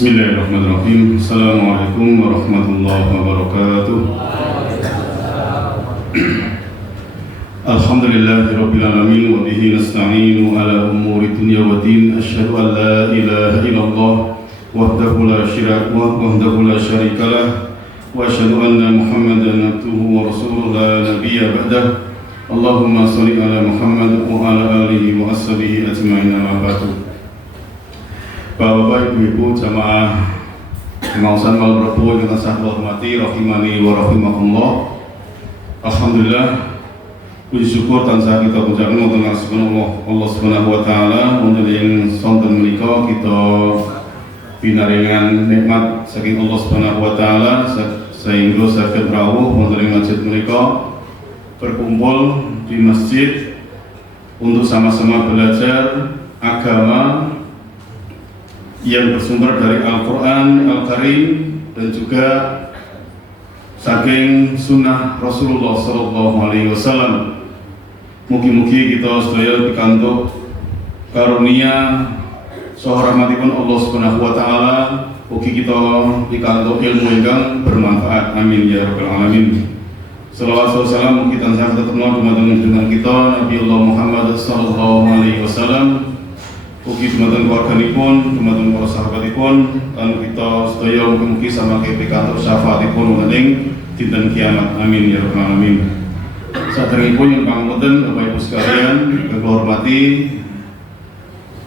Bismillahirrahmanirrahim. Assalamualaikum warahmatullahi wabarakatuh. Alhamdulillahirabbil alamin wa bihi nasta'inu ala umuri dunya wa din. Asyhadu an la ilaha illallah wahdahu la syarika lah wa asyhadu anna Muhammadan abduhu wa rasuluhu la nabiyya ba'dah. Allahumma shalli ala Muhammad wa ala alihi wa ashabihi ajma'in. Amma ba'du. Bapak, Ibu-ibu, jamaah Mausan Malbrabu yang saya hormati, rahimani wa rahimakumullah. Alhamdulillah, puji syukur tansah kita ucapkan untuk Allah Subhanahu wa taala untuk yang sonten menika kita pinaringan nikmat saking Allah Subhanahu wa taala sehingga saged rawuh wonten ing masjid menika berkumpul di masjid untuk sama-sama belajar agama yang bersumber dari Al-Quran Al-Karim dan juga saking sunnah Rasulullah SAW. Mugi-mugi kita sedaya pikantuk karunia saha rahmatipun Allah Subhanahu wa taala, mugi kita pikantuk ilmu ingkang bermanfaat. Amin ya rabbal alamin. Shalawat wassalam mugi tansah tetepna dumateng dengan kita Nabi Allah Muhammad sallallahu alaihi wasallam. Mugi dumateng keluarganipun, dumateng para sahabatipun, lan kita sedaya mugi samangke pikantuk syafaatipun wonten ing dinten kiamat. Amin ya rabbal alamin. Saderengipun yang pangapunten Bapak Ibu sekalian, kula hormati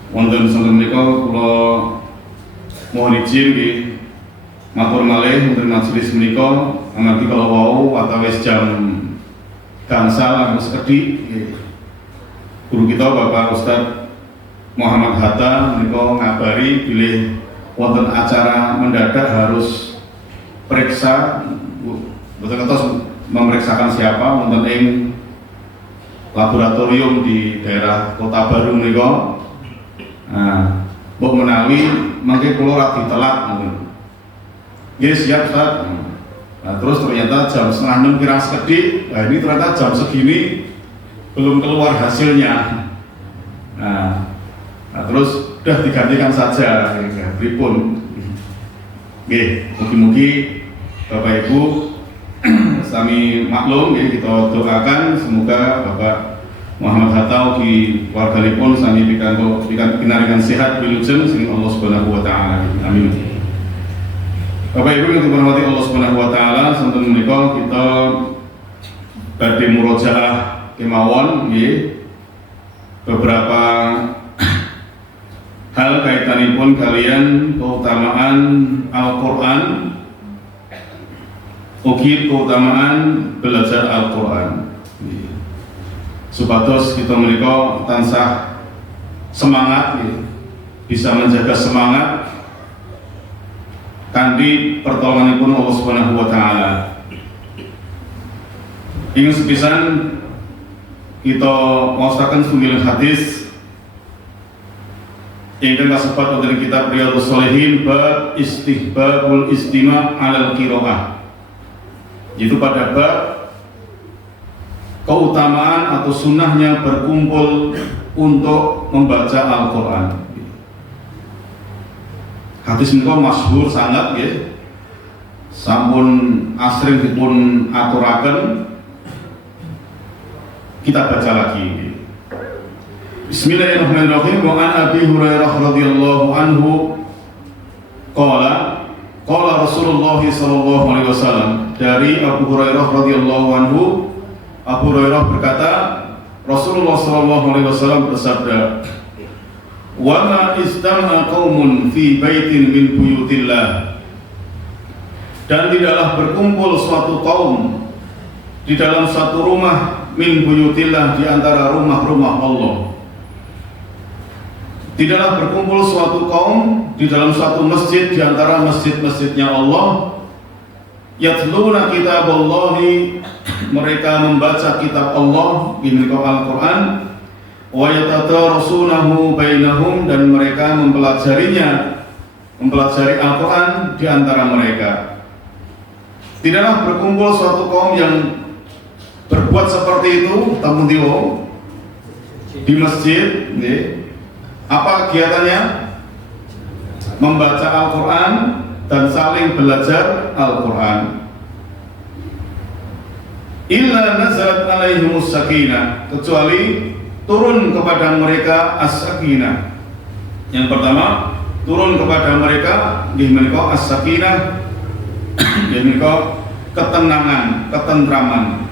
wonten saking menika kula mohon izin nggih matur malih wonten majelis menika amargi kala wau watawis jam gangsal agus sekedhik guru kita Bapak Ustadz Muhammad Hatta menika ngabari bilih wonten acara mendadak harus periksa, betul ngertos memeriksakan siapa wonten ing laboratorium di daerah Kota Baru menika. Nah, mbok menawi mangke kula ra ditelat ngoten. Nggih siap Ustaz. Nah, terus ternyata jam 5:30 kira sekedhik, nah ini ternyata jam segini belum keluar hasilnya. Nah, terus sudah digantikan saja, pripun. Nggih, mugi-mugi Bapak Ibu sami maklum ya, kita doakan semoga Bapak Muhammad Hatta ugi keluarganipun sami pikantuk pinaringan sehat wilujeng saking Allah Subhanahu wa taala. Amin. Bapak Ibu yang dirahmati Allah Subhanahu wa taala, sampun menika kita badhe murojaah kemawon nggih beberapa hal kaitanipun kalian keutamaan Al-Quran, ugi keutamaan belajar Al-Quran, supados kita menika tansah semangat, bisa menjaga semangat kanthi pertolonganipun Allah Subhanahu wa taala. Ingin sepisan kita maostaken setunggiling hadis yang kasebat wonten kitab Riyadhus Shalihin bab istihbabul istima' 'alal qiraah. Itu pada bab keutamaan atau sunnahnya berkumpul untuk membaca Al-Qur'an. Hadis menika masyhur sangat nggih. Sampun asring dipun aturaken. Kita baca lagi. Bismillahirrahmanirrahim. Wa an Abi Hurairah radhiyallahu anhu qala Rasulullah sallallahu alaihi wasallam. Dari Abu Hurairah radhiyallahu anhu, Abu Hurairah berkata, Rasulullah sallallahu alaihi wasallam bersabda, "Wa ma istama'a qaumun fi baitin min buyutillah." Dan tidaklah berkumpul suatu kaum di dalam satu rumah min buyutillah, di antara rumah-rumah Allah. Tidaklah berkumpul suatu kaum di dalam satu masjid di antara masjid-masjidnya Allah, yatluna kitaballahi, mereka membaca kitab Allah, ini Al-Quran, wa yatadarasunahu bainahum, dan mereka mempelajari Al-Quran di antara mereka. Tidaklah berkumpul suatu kaum yang berbuat seperti itu, tamun di masjid, apa kegiatannya? membaca Al-Quran dan saling belajar Al-Quran. Illa nazalat alaihimus sakinah, kecuali turun kepada mereka as-sakinah. Yang pertama, turun kepada mereka menika as-sakinah, menika ketenangan, ketentraman.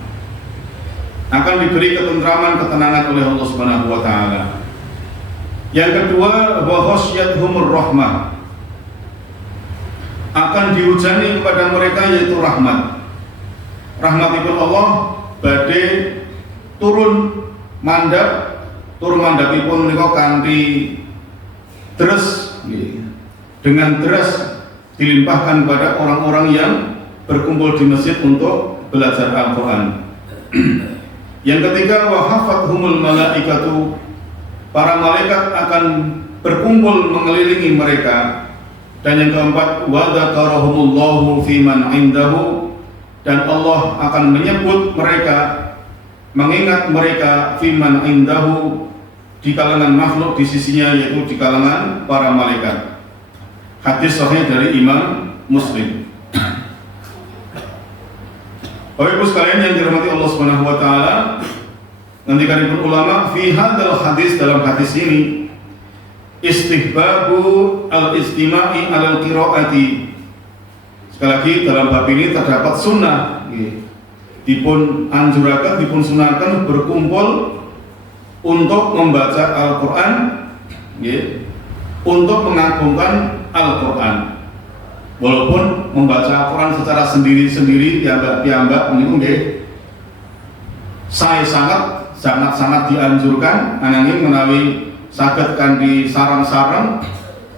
Akan diberi ketentraman, ketenangan oleh Allah Subhanahu wa taala. Yang kedua, wa khasyyathumur rahmah, akan dihujani kepada mereka yaitu rahmat. Rahmatipun Allah badhe turun mandapipun menika kanthi deres, dengan deras dilimpahkan kepada orang-orang yang berkumpul di masjid untuk belajar Al-Quran. Yang ketiga, wa hafathumul malaikatu, para malaikat akan berkumpul mengelilingi mereka. Dan yang keempat, wa dzakarahumullahu fiman indahu, dan Allah akan menyebut mereka, mengingat mereka fiman indahu, di kalangan makhluk di sisinya, yaitu di kalangan para malaikat. Hadis sahih dari Imam Muslim. Bapak Ibu sekalian yang dirahmati Allah Subhanahu wa taala, ngendikanipun ulama fi hadzal hadis, dalam hadis ini, istihbabu al-istima'i alal qiraati. Sekali lagi, dalam bab ini terdapat sunnah, dipun anjurakan, dipun sunahkan berkumpul untuk membaca Al-Quran, untuk mengagungkan Al-Quran. Walaupun membaca Al-Quran secara sendiri-sendiri piyambak niku nggih saya sangat dianjurkan, ananging menawi saged kanthi sareng-sareng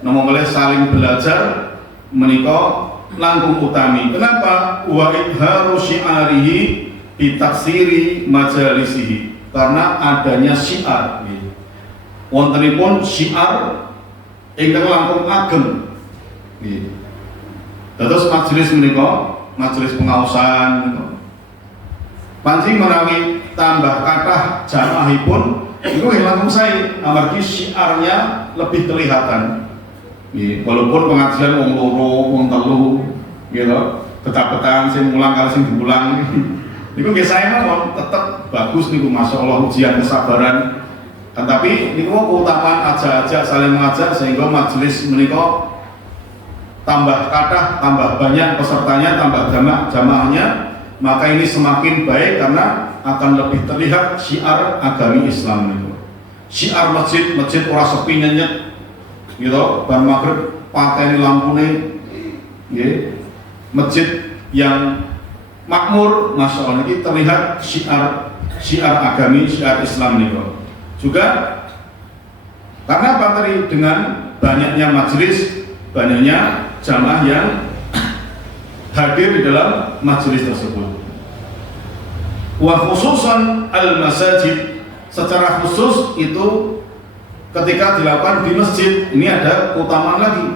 namung oleh saling belajar menika langkung utami. Kenapa? Wa idharu syi'arihi bi taksiri majalisihi, karena adanya syiar. Wontenipun syiar ingkang langkung ageng. Terus majelis menika, majelis pengaosan pancing menawi tambah kathah jamaahipun iku langkung sae, amargi syiarnya lebih kelihatan. Walaupun pengajian wong loro, wong telu, gitu, betah-betahan sing mulang karo sing diulang, niku nggih sae mawon, tetep bagus niku, masya Allah, ujian kesabaran. Kan tapi niku keutamaan ajak-ajak saling mengajak sehingga majelis menika tambah kathah, tambah banyak pesertanya, tambah jamaahnya, maka ini semakin baik karena akan lebih terlihat syiar agami Islam itu. Syiar masjid ora sepi nyenyet, gitu, bar maghrib pateni lampune, masjid yang makmur, masya Allah, ini terlihat syiar agami, syiar Islam itu. Juga karena apa tadi, dengan banyaknya majelis, banyaknya jamaah yang hadir di dalam majelis tersebut. Wa khususan al-masajid, secara khusus itu ketika dilakukan di masjid, ini ada keutamaan lagi.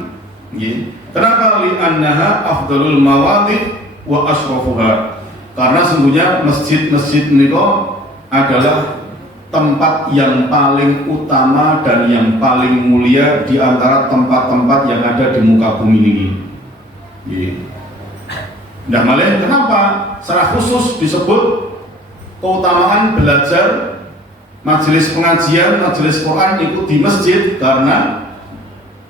Kenapa? Li'annaha afdalul mawadi' wa asrafuha, karena sesungguhnya masjid-masjid ini adalah tempat yang paling utama dan yang paling mulia di antara tempat-tempat yang ada di muka bumi ini. Nah, malah kenapa secara khusus disebut keutamaan belajar majelis pengajian, majelis Quran itu di masjid? Karena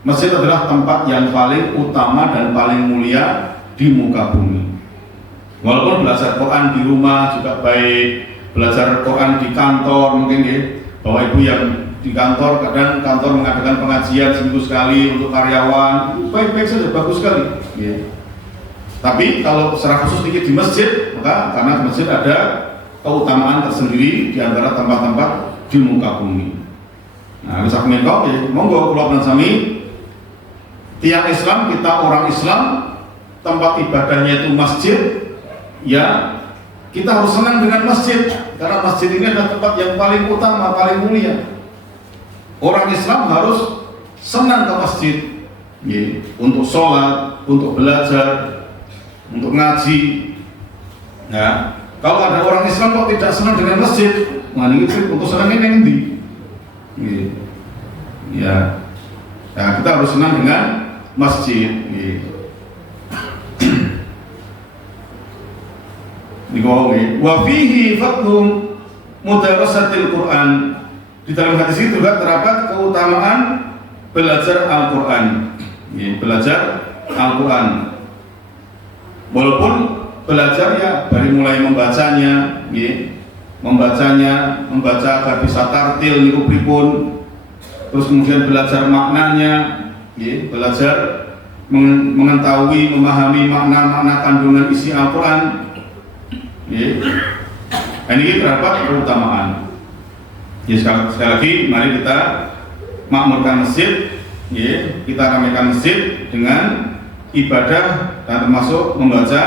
masjid adalah tempat yang paling utama dan paling mulia di muka bumi. Walaupun belajar Quran di rumah juga baik, belajar Quran di kantor mungkin ya, Bapak Ibu yang di kantor, kadang kantor mengadakan pengajian seminggu sekali untuk karyawan, itu baik-baik saja, bagus sekali ya. Tapi kalau secara khusus dikit di masjid, maka karena di masjid ada keutamaan tersendiri di antara tempat-tempat di muka bumi. Nah, bisa mengenai ya, monggo kula sami tiang Islam, kita orang Islam, tempat ibadahnya itu masjid, ya kita harus senang dengan masjid, karena masjid ini adalah tempat yang paling utama, paling mulia. Orang Islam harus senang ke masjid, ya, untuk sholat, untuk belajar, untuk ngaji. Nah, kalau ada orang Islam kok tidak senang dengan masjid, nah ini untuk senang ini nanti. Ya, nah, kita harus senang dengan masjid. Wa fihi fadlu mudarasatil Quran. Di dalam hadis itu juga terdapat keutamaan belajar Al-Quran. Belajar Al-Quran. Walaupun belajar ya dari mulai membacanya, membaca agar bisa tartil niku pripun. Terus kemudian belajar maknanya, belajar mengetahui, memahami makna-makna kandungan isi Al-Quran. Ini terdapat keutamaan. Sekali lagi, mari kita makmurkan masjid, kita ramaikan masjid dengan ibadah dan termasuk membaca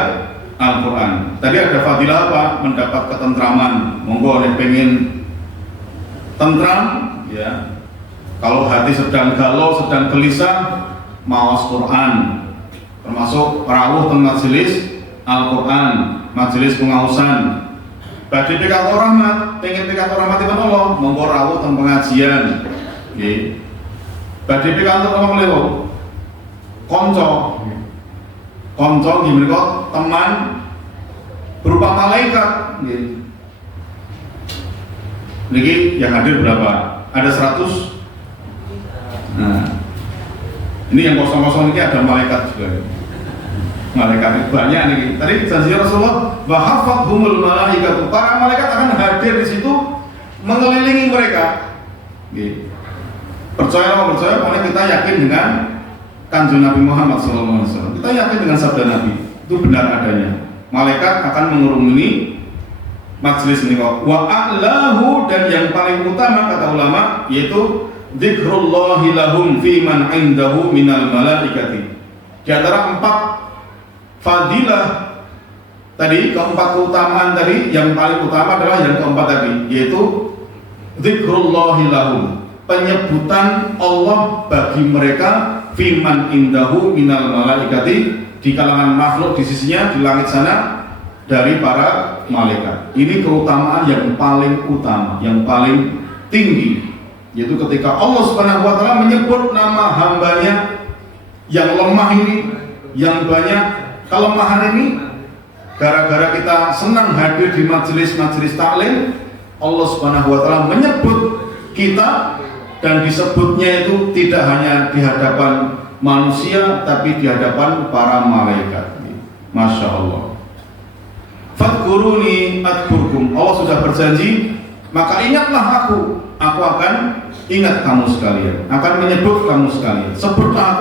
Al-Quran. Tadi ada fadilah apa? Mendapat ketentraman. Monggo oleh pengen tentram, ya. Kalau hati sedang galau, sedang gelisah, maos Quran. Termasuk rawuh teng majelis Al-Quran, majelis pengausan. Badhe pikantuk rahmat, pengen pikantuk rahmatipun Allah, monggo rawuh teng pengajian. Nggih. Badhe pikantuk apa mlebu? Kanca. Kanca nggih menika teman berupa malaikat, nggih. Niki yang hadir berapa? Ada 100. Nah. Ini yang kosong-kosong ini ada malaikat juga. Malaikat banyak nih. Tadi janji Rasulullah, "Wahafathumul malaikatu." Para malaikat akan hadir di situ mengelilingi mereka. Gitu. Percaya karena kita yakin dengan Kanjeng Nabi Muhammad SAW. Kita yakin dengan sabda Nabi. Itu benar adanya. Malaikat akan mengurungi majelis ini. Wa a'lahu, dan yang paling utama kata ulama yaitu dzikrullahi lahum fi man 'indahu minal malaikati. Di antara 4 fadilah tadi, keempat keutamaan tadi, yang paling utama adalah yang keempat tadi, yaitu dzikrullahi lahum, penyebutan Allah bagi mereka fiman indahu minal malaikati, di kalangan makhluk di sisinya di langit sana dari para malaikat. Ini keutamaan yang paling utama, yang paling tinggi, yaitu ketika Allah Subhanahu wa taala menyebut nama hambanya yang lemah ini, yang banyak kelemahan ini, gara-gara kita senang hadir di majelis-majelis taklim, Allah Subhanahu wa taala menyebut kita, dan disebutnya itu tidak hanya di hadapan manusia tapi di hadapan para malaikat. Masya Allah. Fadkuruni adkurkum. Allah sudah berjanji, maka ingatlah aku akan ingat kamu sekalian, akan menyebut kamu sekalian. Sebutlah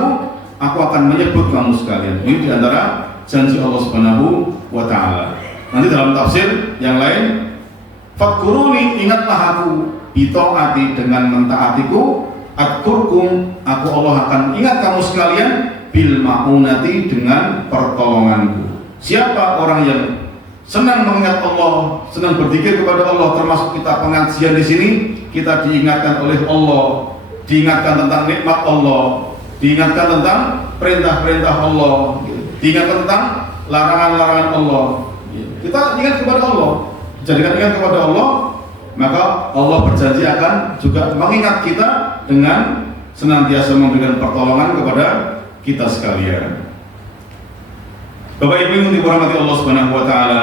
aku akan menyebut kamu sekalian. Ini diantara janji Allah Subhanahu wa taala. Nanti dalam tafsir yang lain, fadkuruni, ingatlah aku, bitaati, dengan mentaatiku, adkurkum, aku Allah akan ingat kamu sekalian, bil ma'unati, dengan pertolonganku. Siapa orang yang senang mengingat Allah, senang berzikir kepada Allah, termasuk kita pengajian di sini, kita diingatkan oleh Allah, diingatkan tentang nikmat Allah, diingatkan tentang perintah-perintah Allah, diingatkan tentang larangan-larangan Allah. Kita ingat kepada Allah, jadikan ingat kepada Allah, maka Allah berjanji akan juga mengingat kita dengan senantiasa memberikan pertolongan kepada kita sekalian. Bapak Ibu yang dirahmati Allah Subhanahu wa taala,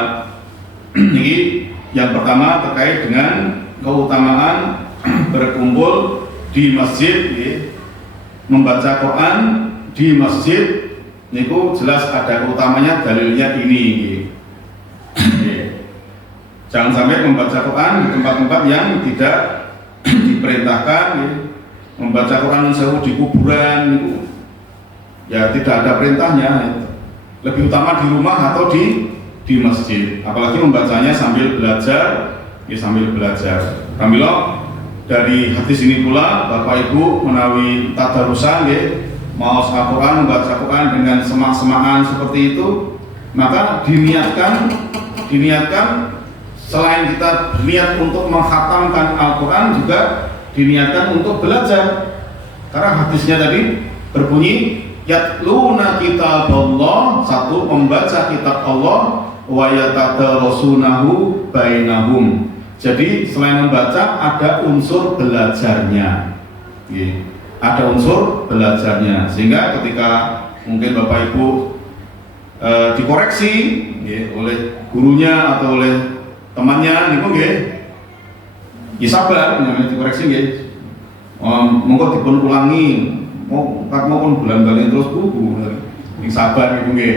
ini yang pertama terkait dengan keutamaan berkumpul di masjid, membaca Quran di masjid. Niku jelas ada keutamanya, dalilnya ini. Jangan sampai membaca Quran di tempat-tempat yang tidak diperintahkan. Membaca Quran sewu di kuburan, ya tidak ada perintahnya. Lebih utama di rumah atau di masjid. Apalagi membacanya sambil belajar, sambil belajar. Alhamdulillah, dari hadis ini pula Bapak Ibu menawi tadarusan, maos Al-Quran, membaca Quran dengan semak-semakan seperti itu, maka diniatkan selain kita niat untuk menghatamkan Al-Quran, juga diniatkan untuk belajar. Karena hadisnya tadi berbunyi yatluna kitab Allah, satu, membaca kitab Allah, wa yatadarasunahu bainahum. Jadi selain membaca ada unsur belajarnya. ada unsur belajarnya, sehingga ketika mungkin Bapak Ibu dikoreksi ya, oleh gurunya atau oleh temannya niku nggih ya sabar namanya dikoreksi nggih. Monggo dipun ulangi, mau pun bulan-bulan terus buku yang sabar niku nggih.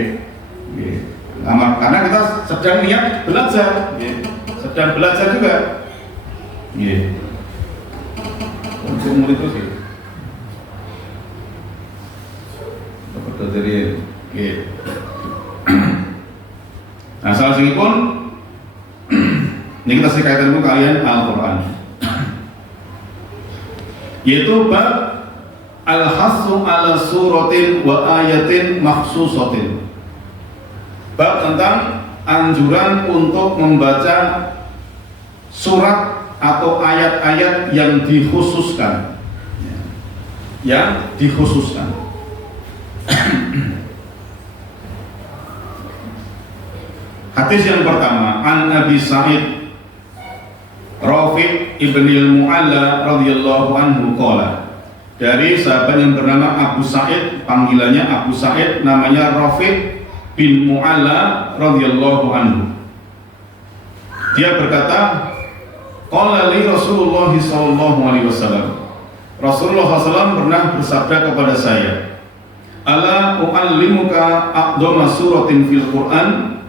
Nggih. Karena kita sedang niat belajar, nggih. Sedang belajar juga. Nggih. Untuk murid terus ya. Betul dari nggih. Nah, salah satu pun ini kita sekaitan dengan kalian Al-Quran, yaitu bab al-hasu ala suratin wa ayatin makhsusatin, bab tentang anjuran untuk membaca surat atau ayat-ayat yang dikhususkan, Hadis yang pertama, an Abi Sa'id Rafiq ibn al-Mu'alla radhiyallahu anhu qala, dari sahabat yang bernama Abu Sa'id, panggilannya Abu Sa'id, namanya Rafiq bin Mu'alla radhiyallahu anhu. Dia berkata, qala li Rasulullah sallallahu alaihi wasallam, Rasulullah SAW pernah bersabda kepada saya, ala u'allimuka aqdama suratin fil Qur'an,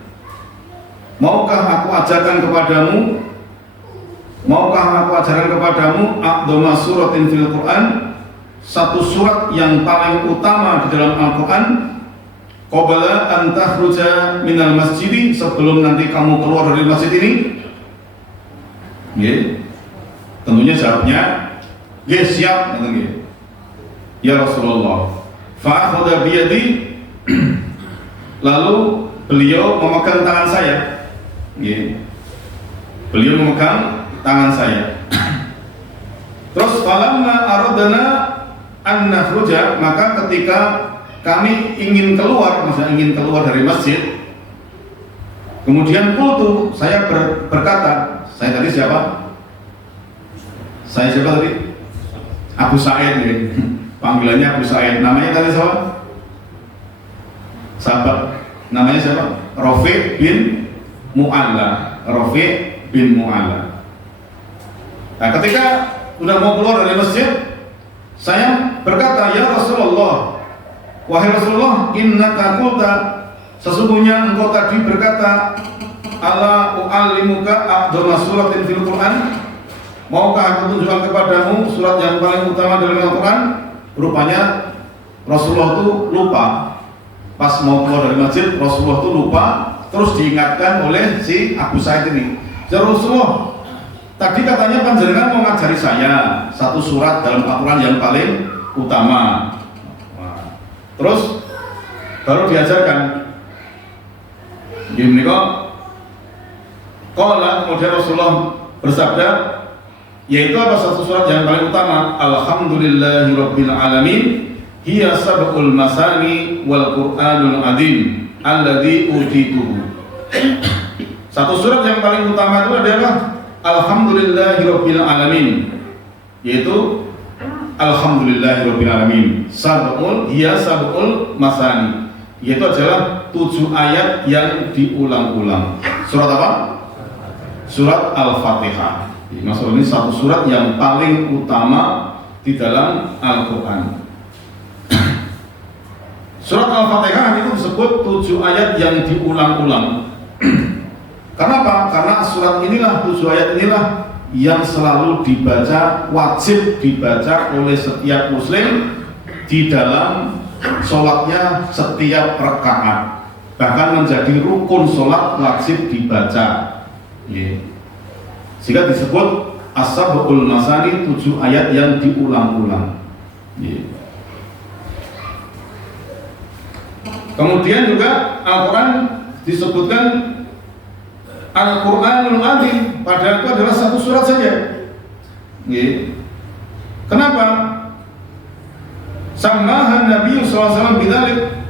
maukah aku ajarkan kepadamu aqdama suratin fil Qur'an, satu surat yang paling utama di dalam Al-Quran, qabla an takhruja minal masjid, sebelum nanti kamu keluar dari masjid ini. Tentunya jawabnya siap. Ya Rasulullah. Fa'akhadha biyadi, lalu beliau memegang tangan saya. Beliau memegang tangan saya. Terus falamma aradna an nakhruja, maka ketika kami ingin keluar, maksudnya ingin keluar dari masjid, kemudian qultu, saya berkata, saya tadi siapa? Saya siapa tadi? Abu Sa'id, panggilannya Abu Sa'id. Namanya tadi siapa? Sahabat. Namanya siapa? Rafiq bin Mu'alla. Nah, ketika udah mau keluar dari masjid, saya berkata, ya Rasulullah, wahai Rasulullah, innaka qulta, sesungguhnya engkau tadi berkata, ala u'allimuka aqdama suratin fil Qur'an, maukah aku tunjukkan kepadamu surat yang paling utama dalam Al-Quran? Rupanya Rasulullah itu lupa. Pas mau keluar dari masjid, Rasulullah itu lupa. Terus diingatkan oleh si Abu Sa'id ini, ya Rasulullah, tadi katanya panjenengan mau ngajari saya satu surat dalam Al-Quran yang paling utama. Terus baru diajarkan. Gini kok. Qala, kemudian Rasulullah bersabda, yaitu apa satu surat yang paling utama? Alhamdulillahirabbil alamin, hiya sab'ul masani wal Qur'anul azim alladzi utituhu. Satu surat yang paling utama itu adalah Alhamdulillahirabbil alamin, yaitu Alhamdulillahirabbil alamin. Hiya sab'ul masani, yaitu adalah 7 ayat yang diulang-ulang. Surat apa? Surat Al-Fatihah. Maksudnya ini satu surat yang paling utama di dalam Al-Quran. Surat Al-Fatihah itu disebut 7 ayat yang diulang-ulang. Kenapa? Karena surat inilah, 7 ayat inilah yang selalu dibaca, wajib dibaca oleh setiap muslim di dalam sholatnya setiap rakaat. Bahkan menjadi rukun sholat wajib dibaca. Sehingga disebut as-sab'ul masani, 7 ayat yang diulang-ulang. Kemudian juga Al-Quran disebutkan Al-Quranul Azim, padahal itu adalah satu surat saja. Kenapa? Samahan Nabi SAW bidzalik.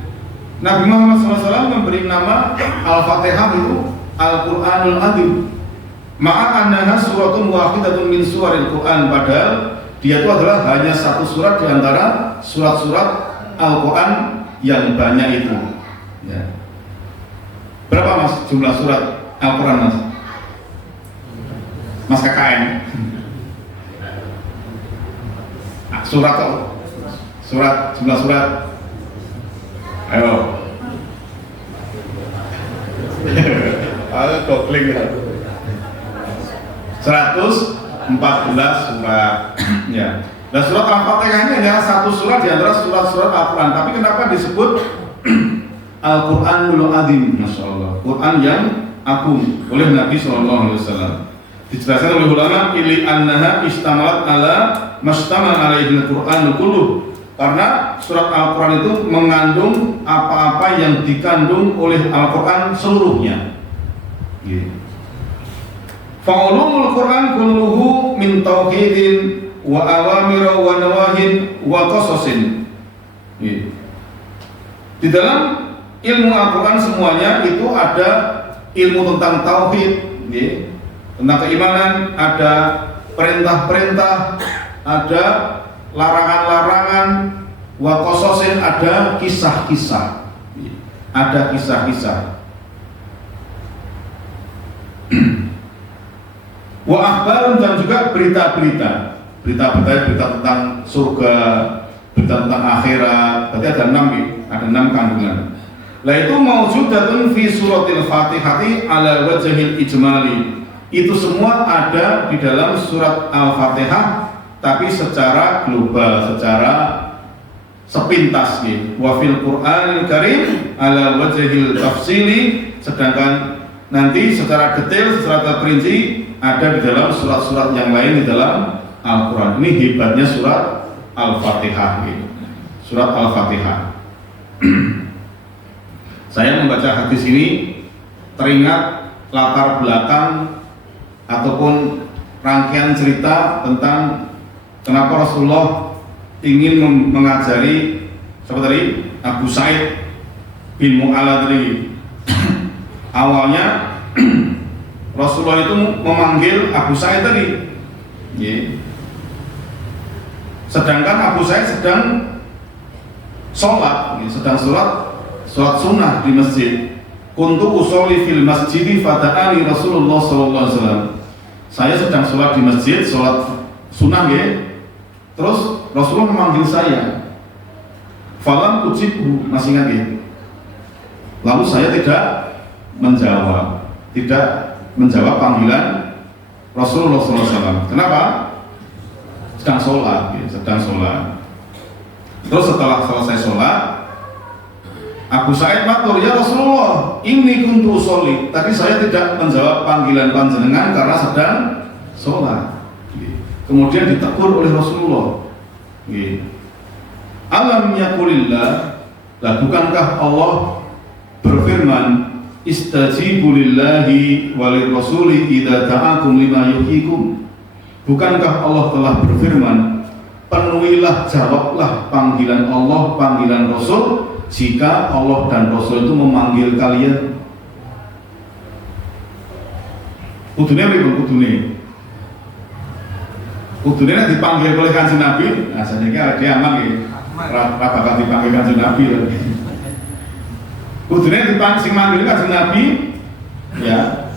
Nabi Muhammad SAW memberi nama Al-Fatihah itu Al-Quranul Azim. Ma'a annaha suratun wahidatun min suwaril Quran, padahal Dia itu adalah hanya satu surat di antara surat-surat Al-Quran yang banyak itu. Ya. Berapa mas jumlah surat Al-Quran mas? Mas KKN? Surat kok? Surat, jumlah surat? Ayo. Ayo googling ya. 114 surat. Ya. Nah surat Al-Fatihah ini adalah satu surat di antara surat-surat Al-Quran. Tapi kenapa disebut Al-Quranul Azim? Masya Allah. Quran yang agung oleh Nabi SAW. Dijelaskan oleh ulama, ili annaha istamalat ala mastamal alaihi al-Quran kulluh. Karena surat Al-Quran itu mengandung apa-apa yang dikandung oleh Al-Quran seluruhnya. Fa'ulumul Quran kulluhu min tauhidin wa awamir wa nawahin wa qasasin. Di dalam ilmu Al-Quran semuanya itu ada ilmu tentang tauhid, tentang keimanan, ada perintah-perintah, ada larangan-larangan, wa qasasin, ada kisah-kisah. Ada kisah-kisah. Wa akhbarun, dan juga berita-berita. Berita tentang surga, berita tentang akhirat. Berarti ada 6 kandungan. Lah itu maujudatun fi suratil Fatihati ala wajhil ijmali. Itu semua ada di dalam surat Al-Fatihah, tapi secara global, secara sepintas nih. Wa fil Qur'anil Karim ala wajhil tafsili, sedangkan nanti secara detail, secara terperinci ada di dalam surat-surat yang lain di dalam Al-Quran. Ini hebatnya surat Al-Fatihah gitu. Surat Al-Fatihah. Saya membaca hadis ini teringat latar belakang ataupun rangkaian cerita tentang kenapa Rasulullah ingin mengajari siapa tadi? Abu Sa'id bin Mu'alla tadi. Awalnya Rasulullah itu memanggil Abu Sa'id tadi. Sedangkan Abu Sa'id sedang sholat, sedang sholat sunnah di masjid. Kuntu usolli fil masjidi fata'ani Rasulullah SAW. Saya sedang sholat di masjid, sholat sunnah ya. Terus Rasulullah memanggil saya. Falam ujibu, masih ingat ya? Lalu saya tidak menjawab panggilan Rasulullah SAW. Kenapa? Sedang sholat, ya, sedang sholat. Terus setelah selesai sholat, Abu Sa'id matur, ya Rasulullah, ini kuntu sholli. Tadi saya tidak menjawab panggilan panjenengan karena sedang sholat. Kemudian ditegur oleh Rasulullah. Alam yakulillah, lah bukankah Allah berfirman, istajibu lillahi walir rasuli idza ta'akum lima yuhyikum. Bukankah Allah telah berfirman, penuhilah, jawablah panggilan Allah, panggilan Rasul jika Allah dan Rasul itu memanggil kalian. Kudune pripun kudune? Kudune nek dipanggil oleh Kanjeng Nabi, nah saniki dia aman nggih. Ora bakal dipanggil Kanjeng Nabi. Kudune sing manggil Kanjeng Nabi ya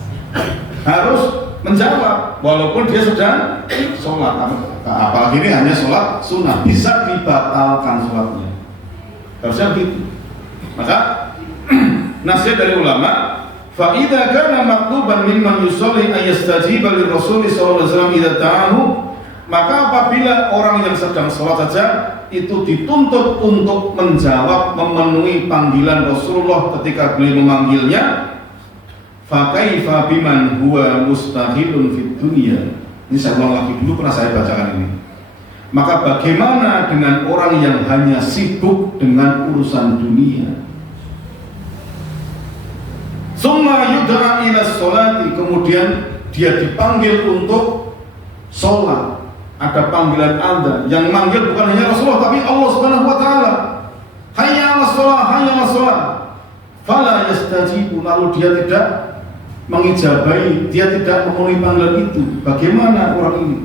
harus menjawab walaupun dia sedang sholat. Apalagi ini hanya sholat sunnah, bisa dibatalkan sholatnya. Harusnya gitu. Maka nasihat dari ulama, fa idza kana matluban mimman yusolli ayastajiba lirrasul sallallahu alaihi wasallam idza ta'ahu, maka apabila orang yang sedang sholat saja itu dituntut untuk menjawab, memenuhi panggilan Rasulullah ketika beliau memanggilnya, fa kaifa biman huwa mustahilun fid dunya. Ini saya ulang lagi dulu, pernah saya bacakan ini. Maka bagaimana dengan orang yang hanya sibuk dengan urusan dunia? Summa yud'a ila sholati, kemudian dia dipanggil untuk sholat. Ada panggilan adzan, yang manggil bukan hanya Rasulullah tapi Allah Subhanahu wa taala. Hayya 'alas shalah, hayya 'alas shalah. Fala yastajibu, lalu dia tidak mengijabahi, dia tidak memenuhi panggilan itu. Bagaimana orang ini?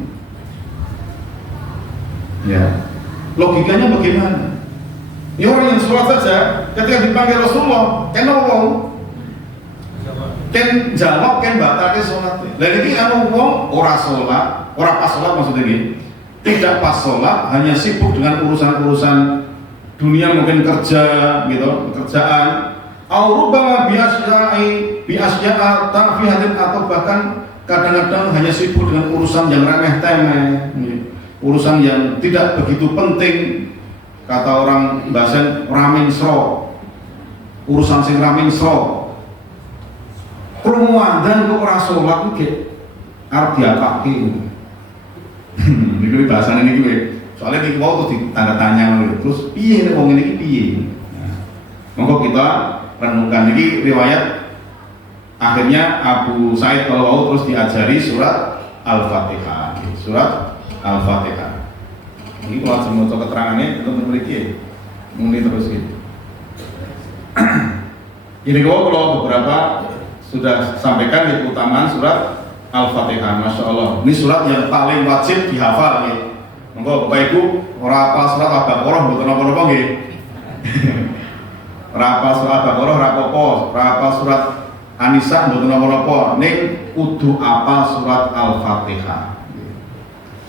Ya, logikanya bagaimana? Ini orang yang sholat saja ketika dipanggil Rasulullah, kan ngomong, kan jawab, kan batalkan sholatnya. Dan ini wong ora sholat, ora pas sholat maksudnya ini, tidak pas sholat, hanya sibuk dengan urusan-urusan dunia, mungkin kerja, gitu, pekerjaan. Aurubama biasya'a ta'fihatin, atau bahkan kadang-kadang hanya sibuk dengan urusan yang remeh-temeh, urusan yang tidak begitu penting. Kata orang bahasa ramingsro, urusan sing ramingsro. Krungu adzan kok ora salat iki arep diapake. Niku bahasane niki kowe. Soale niki wau terus ditanda tanya lho. Terus piye nek wong iki piye? Monggo kita renungkan niki riwayat akhirnya Abu Said kalau terus diajari surat Al-Fatihah. Surat Al-Fatihah. Ini kalau semua keterangannya untuk memiliki mungkin terus gitu. Ini kalau beberapa sudah sampaikan di keutamaan surat Al-Fatihah, Masya Allah. Ini surat yang paling wajib dihafal nih. Monggo Bapak Ibu ora hafal surat Al-Baqarah mboten napa-napa nggih. Ora hafal surat Al-Baqarah ora apa-apa, ora hafal surat An-Nisa mboten napa-napa. Ning kudu hafal surat Al-Fatihah.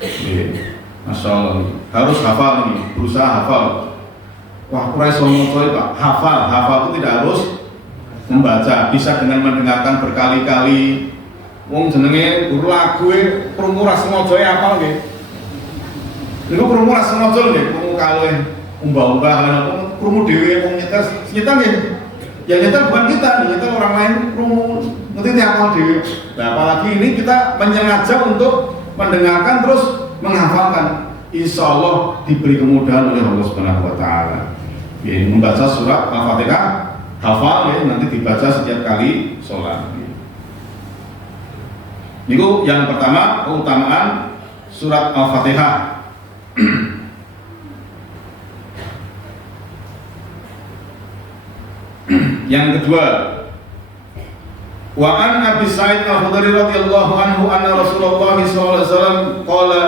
Nggih. Masya Allah, harus hafal ini, berusaha hafal. Wah, kurang soal Pak, hafal itu tidak harus membaca, bisa dengan mendengarkan berkali-kali. Wong jenenge guru lagu krungu ra sengaja hafal nggih. Niku krungu ra sengaja nggih, krungu kalih umbah-umbah lan krungu dhewe wong nyetel nggih. Ya nyetel bukan kita, nyetel orang lain krungu ngerti hafal dhewe. Nah, apalagi ini kita menyengaja untuk mendengarkan terus menghafalkan, insya Allah diberi kemudahan oleh Allah Subhanahu Wa Taala. Membaca surat Al-Fatihah, hafal ya, nanti dibaca setiap kali sholat. Itu yang pertama, keutamaan surat Al-Fatihah. Yang kedua, wa an Abi Sa'id Al-Khudri radhiyallahu anhu anna Rasulullah sallallahu alaihi wasallam qala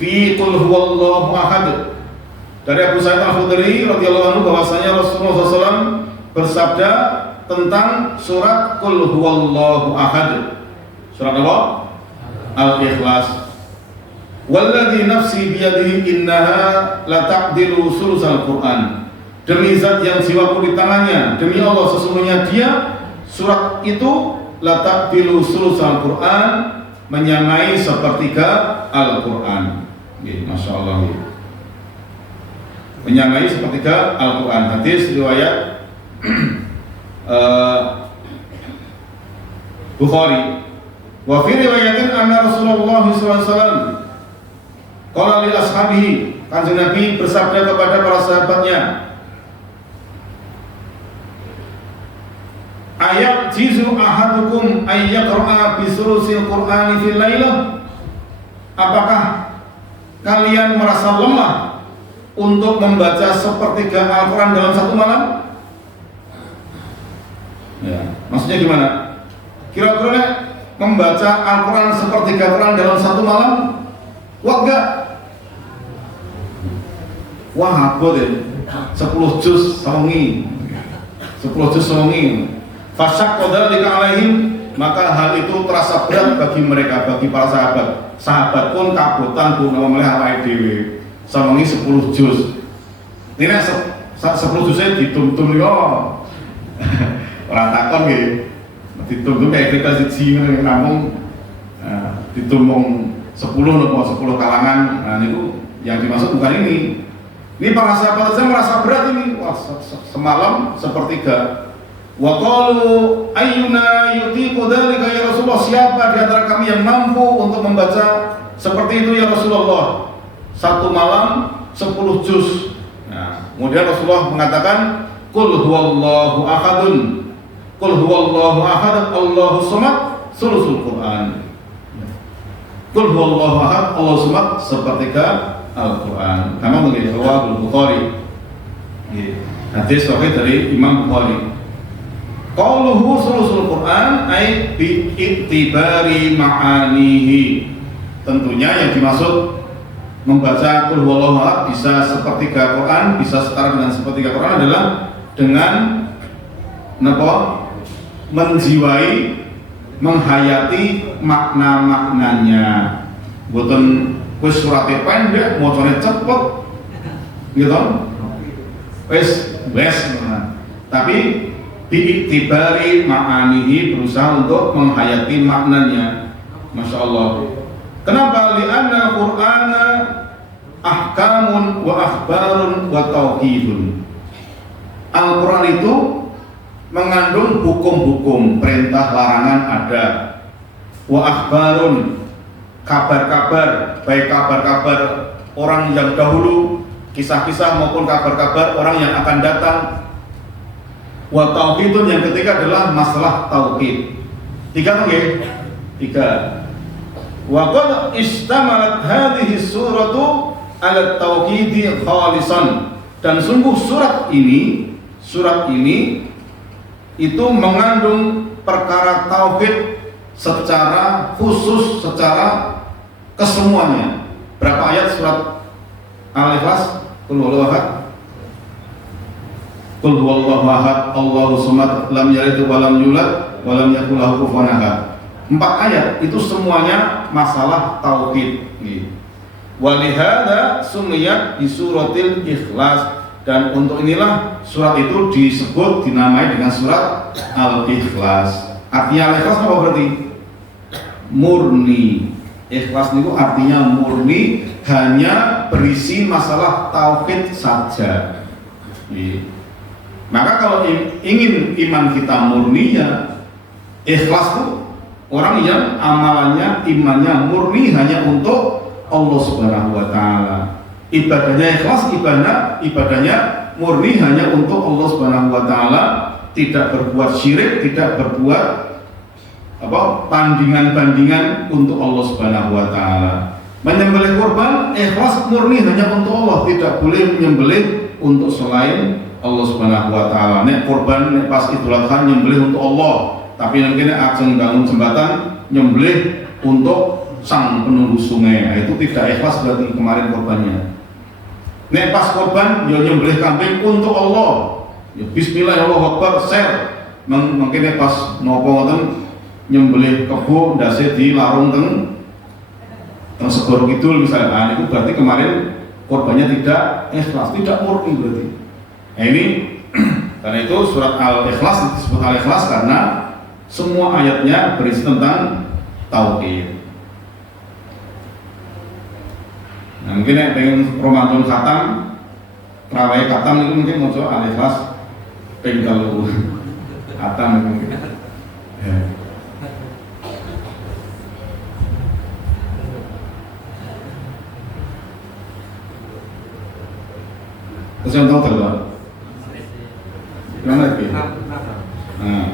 fi qul huwallahu ahad. Dari Abu Sa'id Al-Khudri radhiyallahu anhu bahwasanya Rasulullah SAW bersabda tentang surat qul huwallahu ahad. Surat apa? Al-Ikhlas. Walladzi nafsi biyadihi innaha la ta'dilu sulusal Qur'an. Demi zat yang jiwaku di tangannya, demi Allah sesungguhnya dia surat itu la ta'dilu sulusal Qur'an, menyamai sepertiga Al-Qur'an. Masya Allah. Menyamai sepertiga Al-Qur'an. Hadis riwayat Bukhari. Wa fi riwayatin anna Rasulullah SAW qala lil ashabihi, Kanjeng Nabi bersabda kepada para sahabatnya, ayat jizu ahadukum ayyaqra'a bi sulusil Qur'ani fil lailah. Apakah kalian merasa lemah untuk membaca sepertiga Al-Quran dalam satu malam? Ya, maksudnya gimana? Kira-kira membaca Al-Quran sepertiga Quran dalam satu malam, kuat gak? Wah, aku deh 10 juz sawengi, 10 juz sawengi. Fasyak qadalika alaihim, maka hal itu terasa berat bagi mereka, bagi para sahabat. Sahabat pun kabutan pun ngomongnya awake dhewe. Sawengi 10 juz. Ini 10 juznya ditum-tum yo. Ora takon nggih. Ditum-tum kayak kita siji ngene namung ditumung 10 nopo 10 kalangan. Nah niku yang dimaksud bukan ini. Ini para sahabat saja merasa berat ini. Wah, semalam sepertiga. Wa qalu ayyuna yutiqu dzalika ya Rasulullah, siapa di antara kami yang mampu untuk membaca seperti itu ya Rasulullah, satu malam 10 juz. Nah, kemudian Rasulullah mengatakan qul huwallahu ahadun, qul huwallahu ahad Allahu samad sulusul Quran. Qul huwallahu ahad Allahu samad sepertiga Al-Quran. Nama menjadi riwayat Bukhari. Hadis sahih dari Imam Bukhari. Qauluhu sulusul Quran ay bi ittibari ma'anihi. Tentunya yang dimaksud membaca qul huwallahu ahad bisa sepertiga Quran, bisa setara dengan sepertiga Quran adalah dengan menjiwai, menghayati makna-maknanya. Boten wis surate pendek, macane cepet gitu. Wis tapi diiktibari ma'anihi, berusaha untuk menghayati maknanya. Masya Allah. Kenapa? Li'anna Qur'ana ahkamun wa akhbarun wa tauhidun. Al-Quran itu mengandung hukum-hukum, perintah larangan ada, wa akhbarun, kabar-kabar, baik kabar-kabar orang yang dahulu, kisah-kisah maupun kabar-kabar orang yang akan datang, wa tauhidun, yang ketiga adalah masalah tauhid. Tiga. Wa qad istamalat hadhihi suratu ala tauhidi khalisan, dan sungguh surat ini itu mengandung perkara tauhid secara khusus, secara kesemuanya. Berapa ayat surat Al-Ikhlas? Qul huwallahu ahad, Qul huwallahu ahad, Allahu samad, lam yalid wa lam yulad wa lam yakul lahu kufuwan ahad. 4 ayat itu semuanya masalah tauhid. Walihada sumiyat di suratil Ikhlas, dan untuk inilah surat itu disebut, dinamai dengan surat Al-Ikhlas. Artinya Al-Ikhlas apa berarti? Murni. Ikhlas itu artinya murni, hanya berisi masalah tauhid saja. Maka kalau ingin iman kita murni, ya ikhlas itu orang yang amalannya, imannya murni hanya untuk Allah Subhanahu wa Ta'ala. Ibadahnya ikhlas, ibadahnya murni hanya untuk Allah Subhanahu wa Ta'ala, tidak berbuat syirik, tidak berbuat bandingan-bandingan untuk Allah Subhanahu wa Ta'ala. Menyembelih kurban ikhlas murni hanya untuk Allah, tidak boleh menyembelih untuk selain Allah Subhanahu wa Ta'ala. Nek kurban, nek pas Idul Adha nyembelih untuk Allah, tapi yang kini ajeng bangun jembatan nyembelih untuk sang penunggu sungai, nah, itu tidak ikhlas berarti kemarin korbannya. Nek pas korban ya nyembelih kambing untuk Allah, ya bismillah ya Allah akbar share. Mungkin pas nopo ngoten nyembelih kebo ndase di larung teng Segoro Kidul misalnya, nah, itu berarti kemarin korbannya tidak ikhlas, tidak murni berarti. Nah, ini karena itu surat Al-Ikhlas disebut Al-Ikhlas karena semua ayatnya berisi tentang tauhid. Nah, mungkin yang pengen Ramadan khatam, terawih khatam itu mungkin mau coba Al-Ikhlas pengen kalau khatam mungkin. Ya. Terus yang tahu terlalu gimana lagi? Nah.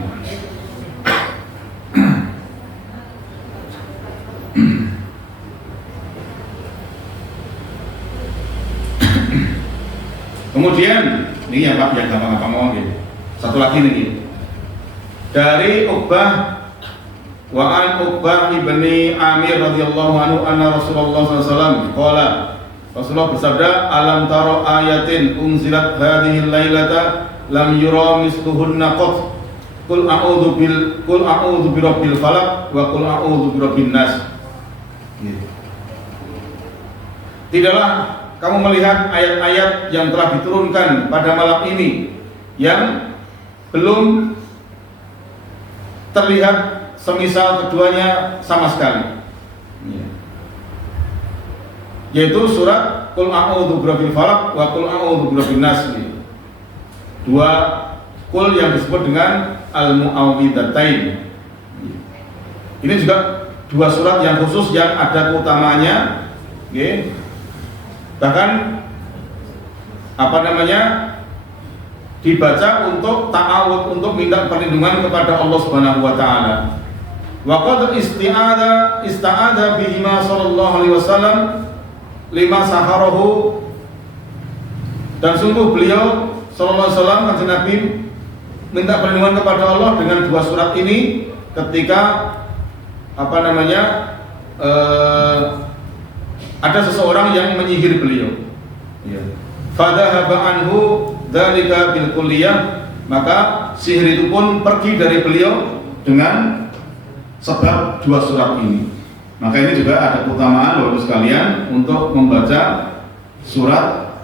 Kemudian ini ya Pak, yang gampang-gampang ngomong gitu. Satu lagi nih dari Uqbah wa an Uqbah ibni Amir radhiyallahu anhu anna Rasulullah SAW qala, Rasulullah bersabda, alam taro ayatin unzilat hadhil lailata lam yura misluhunna qat, qul a'udzu birabbil falaq wa qul a'udzu birabbin nas. Tidaklah kamu melihat ayat-ayat yang telah diturunkan pada malam ini yang belum terlihat semisal keduanya sama sekali, yaitu surat Qul a'udzu birabbil falaq wa Qul a'udzu birabbin nas. Dua qul yang disebut dengan al-mu'awwidzatain. Ini juga dua surat yang khusus yang ada keutamanya, bahkan dibaca untuk ta'awud, untuk minta perlindungan kepada Allah Subhanahu wa Ta'ala. Wa qad ista'adha bihima sallallahu alaihi wasallam lima saharahu, dan sungguh beliau sallallahu alaihi wasallam, kanjeng Nabi, minta perlindungan kepada Allah dengan dua surat ini ketika ada seseorang yang menyihir beliau. Ya. Fadhahaba anhu dzalika bil kulliyah, maka sihir itu pun pergi dari beliau dengan sebab dua surat ini. Maka ini juga ada keutamaan Bapak sekalian untuk membaca surat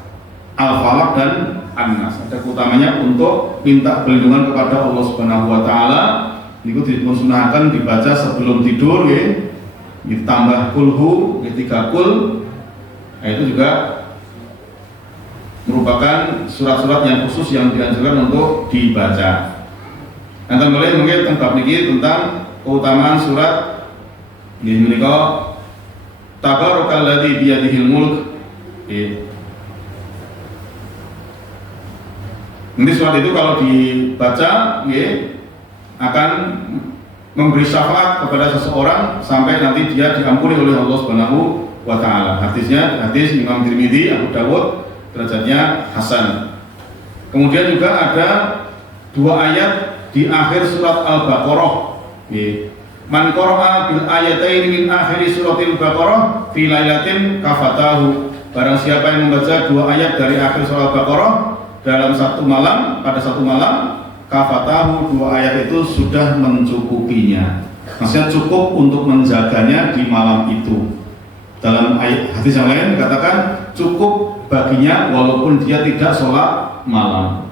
Al-Falaq dan An-Nas. Ada keutamanya untuk minta perlindungan kepada Allah Subhanahu wa taala. Niku disunahkan dibaca sebelum tidur nggih. Ditambah kulhu 3 kul. Nah, itu juga merupakan surat-surat yang khusus yang dianjurkan untuk dibaca. Nanti mungkin tentang niki tentang keutamaan surat ini menika Tabarakalladzi biyadihil mulk. Nanti surat itu kalau dibaca akan memberi syafaat kepada seseorang sampai nanti dia diampuni oleh Allah Subhanahu wa taala. Hadisnya hadis Imam Tirmidzi, Abu Dawud, derajatnya hasan. Kemudian juga ada 2 ayat di akhir surat Al-Baqarah. Man qara'a bil ayatayn min akhir suratil Baqarah fi lailatin kafatahu. Barang siapa yang membaca 2 ayat dari akhir surat Al-Baqarah dalam satu malam, pada satu malam, kafatahu, 2 ayat itu sudah mencukupinya. Maksudnya cukup untuk menjaganya di malam itu. Dalam ayat hadis yang lain dikatakan cukup baginya walaupun dia tidak sholat malam.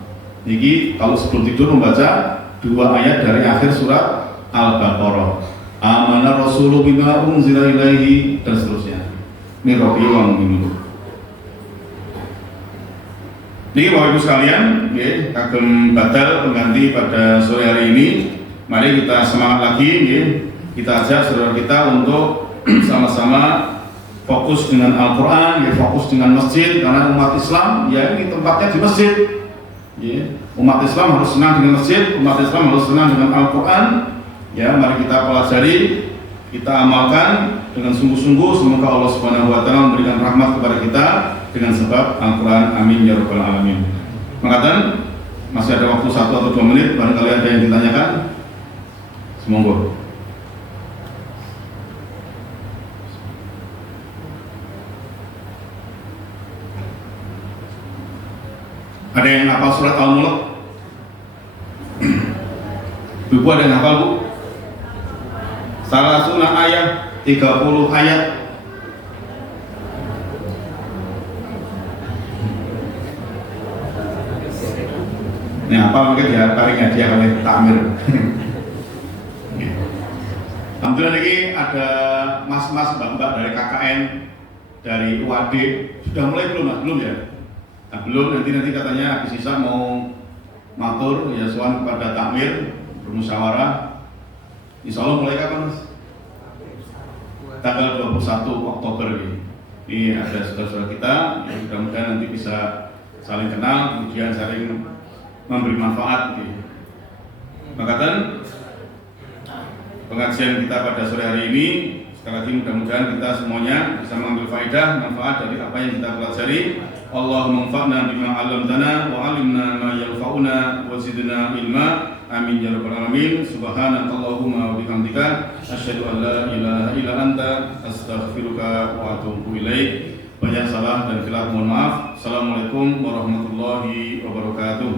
Jadi kalau sebelum tidur membaca 2 ayat dari akhir surat Al-Baqarah. Amana Rasulullah bima unzila ilaihi dan seterusnya. Ini Rabbi wa mu'minun. Ini Bapak Ibu sekalian, kagem batal pengganti pada sore hari ini. Mari kita semangat lagi, kita ajak saudara kita untuk sama-sama fokus dengan Al-Quran, fokus dengan masjid, karena umat Islam ya ini tempatnya di masjid. Umat Islam harus senang dengan masjid, umat Islam harus senang dengan Al-Quran. Ya, mari kita pelajari, kita amalkan dengan sungguh-sungguh. Semoga Allah Subhanahu wa taala memberikan rahmat kepada kita dengan sebab Al-Quran. Amin ya rabbal alamin. Mengatakan masih ada waktu 1 atau 2 menit, barangkali ada yang ditanyakan. Semoga. Ada yang hafal surat Al-Mulk? Ibu ada yang hafal, Bu? Salasuna ayat, 30 ayat. Ini apa mungkin dia tarik hadiah oleh takmir. Alhamdulillah ini ada mas-mas mbak-mbak dari KKN, dari UAD. Sudah mulai belum, Mas? Belum ya? Nah, belum, nanti katanya habis sisa mau matur ya soal kepada takmir, bermusyawarah. Insya Allah mulai kapan, Mas? Tanggal 21 Oktober ini. Ini ada saudara-saudara kita yang mudah-mudahan nanti bisa saling kenal, kemudian saling memberi manfaat. Makatan pengajian kita pada sore hari ini, sekali lagi mudah-mudahan kita semuanya bisa mengambil faedah, manfaat dari apa yang kita pelajari. Allahumma anfa'na bima 'allamtana wa 'allimna ma yanfa'una wa zidna ilma. Amin ya rabbal alamin. Subhanakallahumma wa bihamdika asyhadu an la ilaha illa anta astaghfiruka wa atubu ilaik. Banyak salah dan khilaf mohon maaf. Assalamualaikum warahmatullahi wabarakatuh.